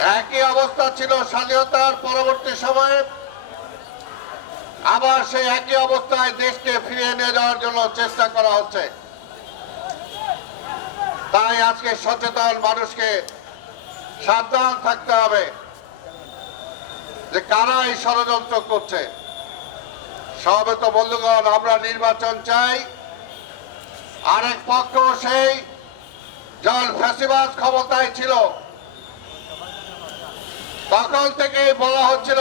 একই অবস্থা ছিল স্বাধীনতার পরবর্তী সময়ে। আবার সেই একই অবস্থায় দেশকে ফিরিয়ে নিয়ে যাওয়ার জন্য চেষ্টা করা হচ্ছে। তাই আজকে সচেতন মানুষকে সাবধান থাকতে হবে যে কারা এই ষড়যন্ত্র করছে। সবেত বন্ধুগণ, আমরা নির্বাচন চাই। আরেক পক্ষ সেই জল ফ্যাসিবাদ ক্ষমতায় ছিল। তখন থেকেই বলা হচ্ছিল,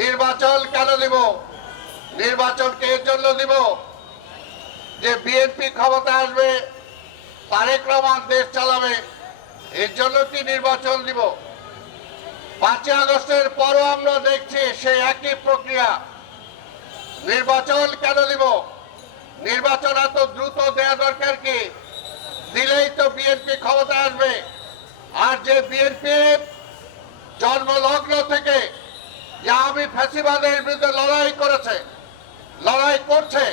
নির্বাচন কেন দিব? নির্বাচনকে এর জন্য দিব? যে বিএনপি ক্ষমতা আসবে, তারেক রহমান দেশ চালাবে, এর জন্য কি নির্বাচন দিব? পাঁচই আগস্টের পরও আমরা দেখছি সেই একই প্রক্রিয়া। নির্বাচন কেন দিব? নির্বাচন এত দ্রুত দেওয়া দরকার কি? দিলেই তো বিএনপি ক্ষমতা আসবে। আর যে বিএনপি জন্মলগ্ন থেকে যে ফ্যাসিবাদের বিরুদ্ধে লড়াই করেছে, লড়াই করছে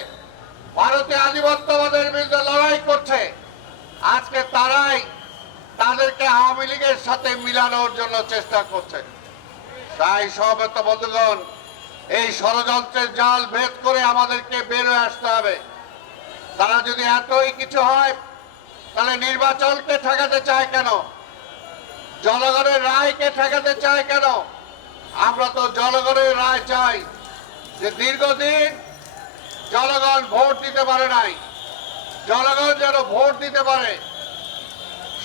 ভারতীয় আধিপত্যবাদের বিরুদ্ধে লড়াই করছে, আজকে তারাই তাদেরকে আওয়ামী লীগের সাথে মিলানোর জন্য চেষ্টা করছে। তাই সবেত বন্ধুগণ, এই ষড়যন্ত্রের জাল ভেদ করে আমাদেরকে বের আসতে হবে। তারা যদি এতই কিছু হয়, তাহলে নির্বাচনকে ঠেকাতে চায় কেন? জনগণের রায়কে ঠেকাতে চায় কেন? আমরা তো জনগণের রায় চাই যে দীর্ঘদিন জনগণ ভোট দিতে পারে নাই। জনগণ যেন ভোট দিতে পারে,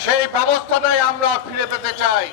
সেই ব্যবস্থাটাই আমরা ফিরে পেতে চাই।